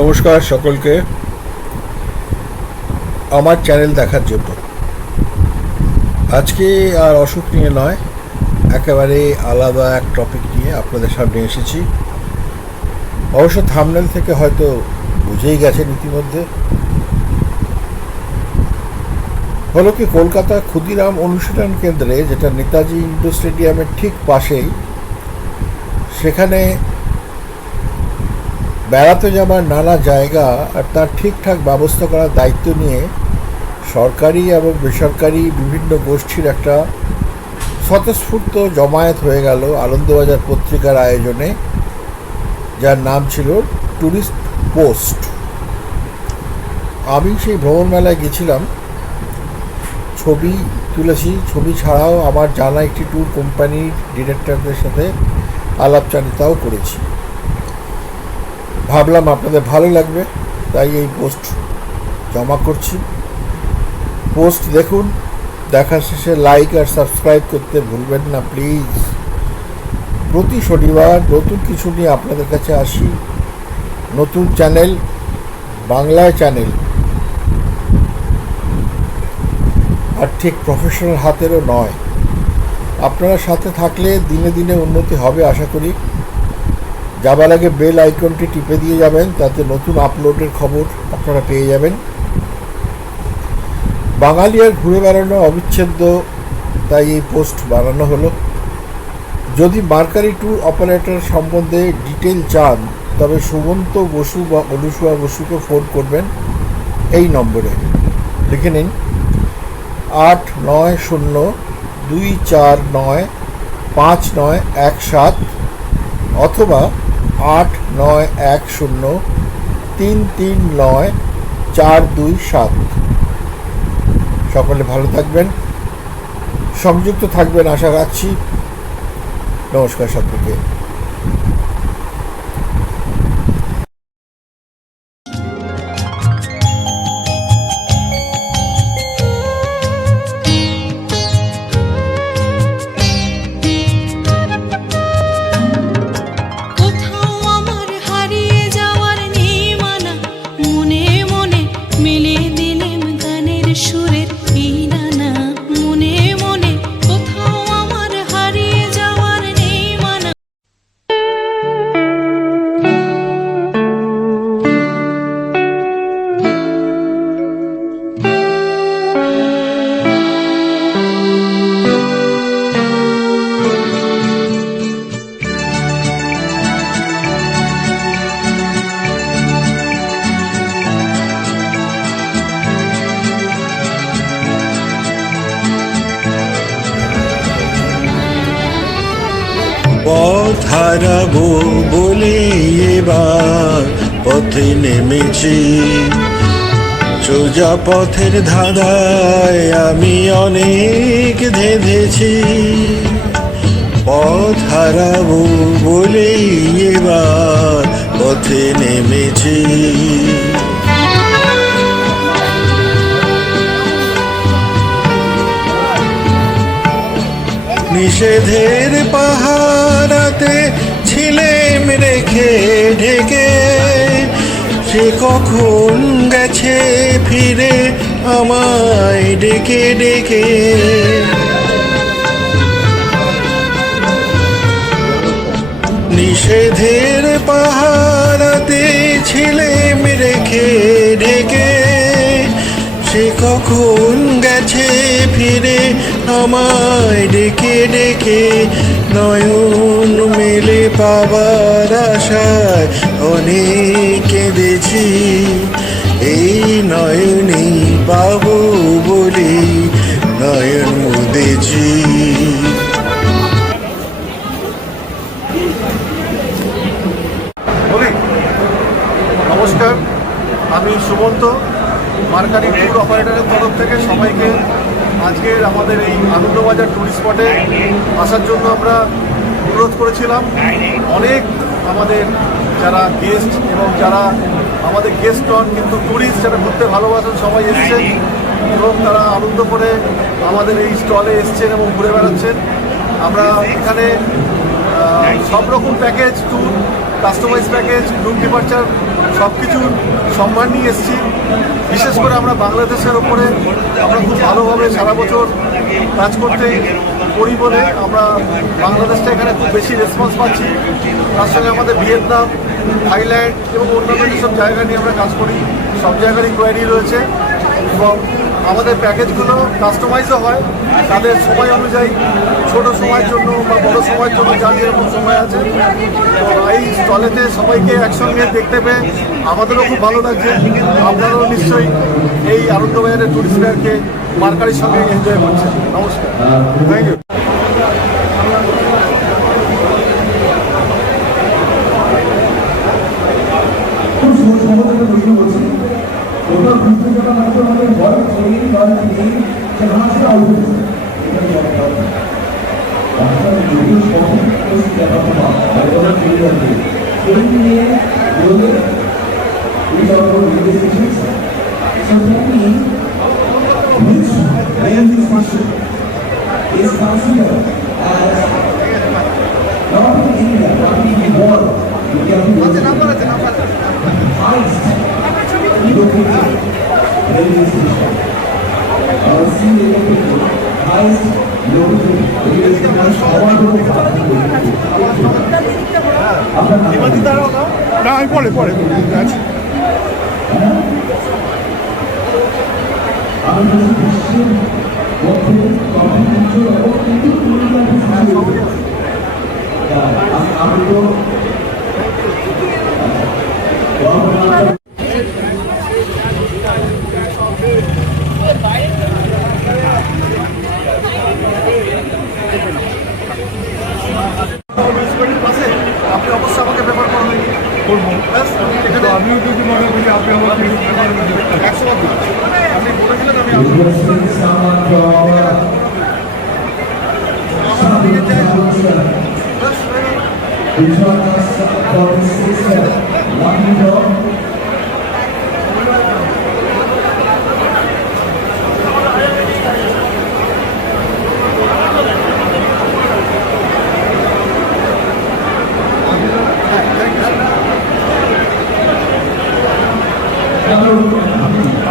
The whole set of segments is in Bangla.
নমস্কার সকলকে আমার চ্যানেল দেখার জন্য। আজকে আর অসুখ নিয়ে নয়, একেবারে আলাদা এক টপিক নিয়ে আপনাদের সামনে এসেছি। অবশ্য থাম্বনেল থেকে হয়তো বুঝেই গেছেন ইতিমধ্যে। হলো কি, কলকাতা ক্ষুদিরাম অনুশীলন কেন্দ্রে, যেটা নেতাজি ইন্ডোর স্টেডিয়ামের ঠিক পাশেই, সেখানে বেড়াতে যাবার নানা জায়গা আর তার ঠিকঠাক ব্যবস্থা করার দায়িত্ব নিয়ে সরকারি এবং বেসরকারি বিভিন্ন গোষ্ঠীর একটা স্বতঃস্ফূর্ত জমায়েত হয়ে গেল আনন্দবাজার পত্রিকার আয়োজনে, যার নাম ছিল ট্যুরিস্ট পোস্ট। আমি সেই ভ্রমণ মেলায় গেছিলাম, ছবি তুলেছি। ছবি ছাড়াও আমার জানা একটি ট্যুর কোম্পানির ডিরেক্টরদের সাথে আলাপচারিতাও করেছি। ভাবলাম আপনাদের ভালো লাগবে, তাই এই পোস্ট জমা করছি। পোস্ট দেখুন, দেখার শেষে লাইক আর সাবস্ক্রাইব করতে ভুলবেন না প্লিজ। প্রতি শনিবার নতুন কিছু নিয়ে আপনাদের কাছে আসি। নতুন চ্যানেল, বাংলায় চ্যানেল, আর ঠিক প্রফেশনাল হাতেরও নয়। আপনারা সাথে থাকলে দিনে দিনে উন্নতি হবে আশা করি। যাবার আগে বেল আইকনটি টিপে দিয়ে যাবেন, তাতে নতুন আপলোডের খবর আপনারা পেয়ে যাবেন। বাঙালিয়ার ঘুরে বেড়ানো অবিচ্ছেদ্য, তাই এই পোস্ট বানানো হলো। যদি মার্কারি ট্যুর অপারেটর সম্বন্ধে ডিটেল চান, তবে সুমন্ত বসু বা অনুসুয়া বসুকে ফোন করবেন এই নম্বরে। লিখে নিন 8902495917 অথবা 8910339427। সকলে ভালো থাকবেন, সংযুক্ত থাকবেন আশা রাখছি। নমস্কার সকলকে। পথ হারাবো বলে এবার পথে নেমেছি। সোজা পথের ধাঁধায় আমি অনেক ধেঁধেছি। পথ হারাবো বলে এবার পথে নেমেছি। নিষেধের পাহারাতে ছিলেম রেখে ঢেকে, সে কখন গেছে ফিরে আমায় ডেকে ডেকে। নিষেধের পাহারাতে ছিলেম রেখে ঢেকে, সে কখন গেছে ফিরে আমায় ডেকে ডেকে। নয়ন মেলে পাবার আশায় অনেক কেঁদেছি। এই নয়নেই পাবো বলে নয়ন মুদেছি। নমস্কার, আমি সুমন্ত, মার্কারি ট্যুর অপারেটরের তরফ থেকে সবাইকে আজকের আমাদের এই আনন্দবাজার ট্যুরিস্ট স্পটে আসার জন্য আমরা অনুরোধ করেছিলাম। অনেক আমাদের যারা গেস্ট এবং যারা আমাদের গেস্ট নন কিন্তু ট্যুরিস্ট যারা ঘুরতে ভালোবাসেন সবাই এসছেন এবং তারা আনন্দ করে আমাদের এই স্টলে এসছেন এবং ঘুরে বেড়াচ্ছেন। আমরা এখানে সব রকম package, tour, customise package, group departure সব কিছু সম্মান নিয়ে এসেছি। বিশেষ করে আমরা বাংলাদেশের ওপরে আমরা খুব ভালোভাবে সারা বছর কাজ করতে করি বলে আমরা বাংলাদেশটা এখানে খুব বেশি রেসপন্স পাচ্ছি। তার সঙ্গে আমাদের ভিয়েতনাম, থাইল্যান্ড এবং অন্যান্য যেসব জায়গা নিয়ে আমরা কাজ করি সব জায়গার ইনকোয়ারি রয়েছে এবং আমাদের প্যাকেজগুলো কাস্টমাইজও হয় তাদের সময় অনুযায়ী, ছোট সময়ের জন্য বা বড় সময়ের জন্য যার যেরকম সময় আছে। তো এই স্টলেতে সবাইকে একসঙ্গে দেখতে পেয়ে আমাদেরও খুব ভালো লাগছে। আপনারাও নিশ্চয়ই এই আনন্দবাজারের টুরিস্ট ফেয়ারকে মার্কারির সঙ্গে এনজয় করছেন। নমস্কার, thank you. Is considered as not in India, not in the world. You can be highest located railway station. See the highest located railway station. না আমি পরে পরে আচ্ছা আপনি অবশ্যই আমাকে ব্যবহার করবেন, করবো। এখানে আমিও যদি মনে করি আপনি আমাকে একশো আপনি বলেছিলেন আমি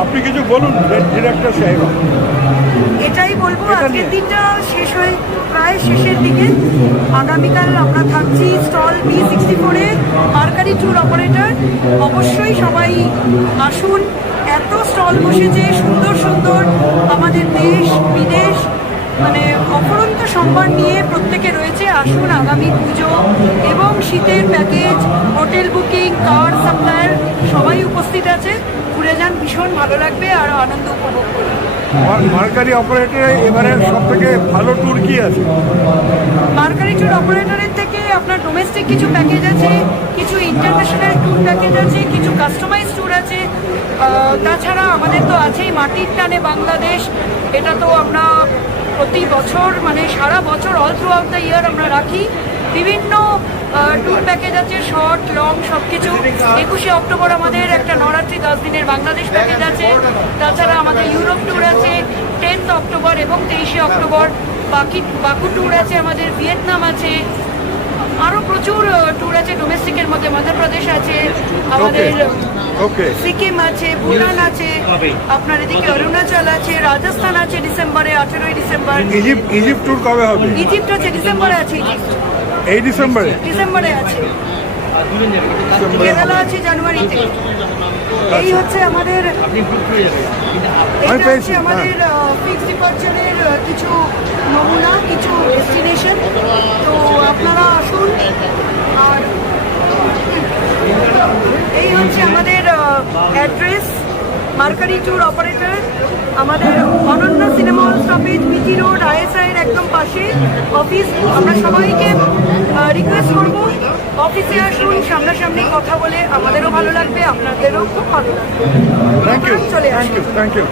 আপনি কিছু বলুন ডিরেক্টর সাহেব। এটাই বলবো, আজকের দিনটা শেষ হয়ে প্রায় শেষের দিকে। আগামীকাল আমরা থাকছি স্টল B64-এ, মার্কারি ট্যুর অপারেটর। অবশ্যই সবাই আসুন, এত স্টল বসেছে সুন্দর সুন্দর, আমাদের দেশ বিদেশ মানে অপরন্ত সম্মান নিয়ে প্রত্যেকে রয়েছে। আসুন, আগামী পুজো এবং শীতের প্যাকেজ, হোটেল বুকিং, কার সাপ্লায়ার সবাই উপস্থিত আছে। ঘুরে যান, ভীষণ ভালো লাগবে আর আনন্দ উপভোগ করুন। মার্কারি অপারেটরে এবারে সব থেকে ভালো ট্যুর কি আছে? মার্কারি ট্যুর অপারেটরের থেকে আপনার ডোমেস্টিক কিছু প্যাকেজ আছে, কিছু ইন্টারন্যাশনাল ট্যুর প্যাকেজ আছে, কিছু কাস্টমাইজ ট্যুর আছে। তাছাড়া আমাদের তো আছেই মাটির টানে বাংলাদেশ, এটা তো আমরা প্রতি বছর মানে সারা বছর all through out the year আমরা রাখি। বিভিন্ন ট্যুর প্যাকেজ আছে, শর্ট লং সব কিছু। 21শে অক্টোবর আমাদের একটা নবরাত্রি 10 দিনের বাংলাদেশ প্যাকেজ আছে। তাছাড়া আমাদের ইউরোপ ট্যুর আছে 10th অক্টোবর এবং 23শে অক্টোবর। বাকু ট্যুর আছে আমাদের, ভিয়েতনাম আছে, আরও প্রচুর ট্যুর আছে ডোমেস্টিকের মধ্যে। মধ্যপ্রদেশ আছে আমাদের, সিকিম আছে, ভুটান আছে, আপনার এদিকে অরুণাচল আছে, রাজস্থান আছে ডিসেম্বরে, 18ই ডিসেম্বর। ইজিপ্ট ট্যুর কবে হবে? ইজিপ্ট আছে ডিসেম্বরে, আছে ইজিপ্ট এই ডিসেম্বরে আছে। কেরালা আছে জানুয়ারিতে। এই হচ্ছে আমাদের, এটা হচ্ছে আমাদের ফিক্সড ডিপার্চারের কিছু নমুনা, কিছু ডেস্টিনেশন। তো আপনারা আসুন। আর এই হচ্ছে আমাদের অ্যাড্রেস, মার্কারি ট্যুর অপারেটর, আমাদের অনন্য cinema hall stoppage, BT road, ISI-এর একদম পাশে অফিস। আমরা সবাইকে রিকোয়েস্ট করবো অফিসে আসুন, সামনাসামনি কথা বলে আমাদেরও ভালো লাগবে, আপনাদেরও খুব ভালো লাগবে। থ্যাংক ইউ, চলে আসুন। Thank you.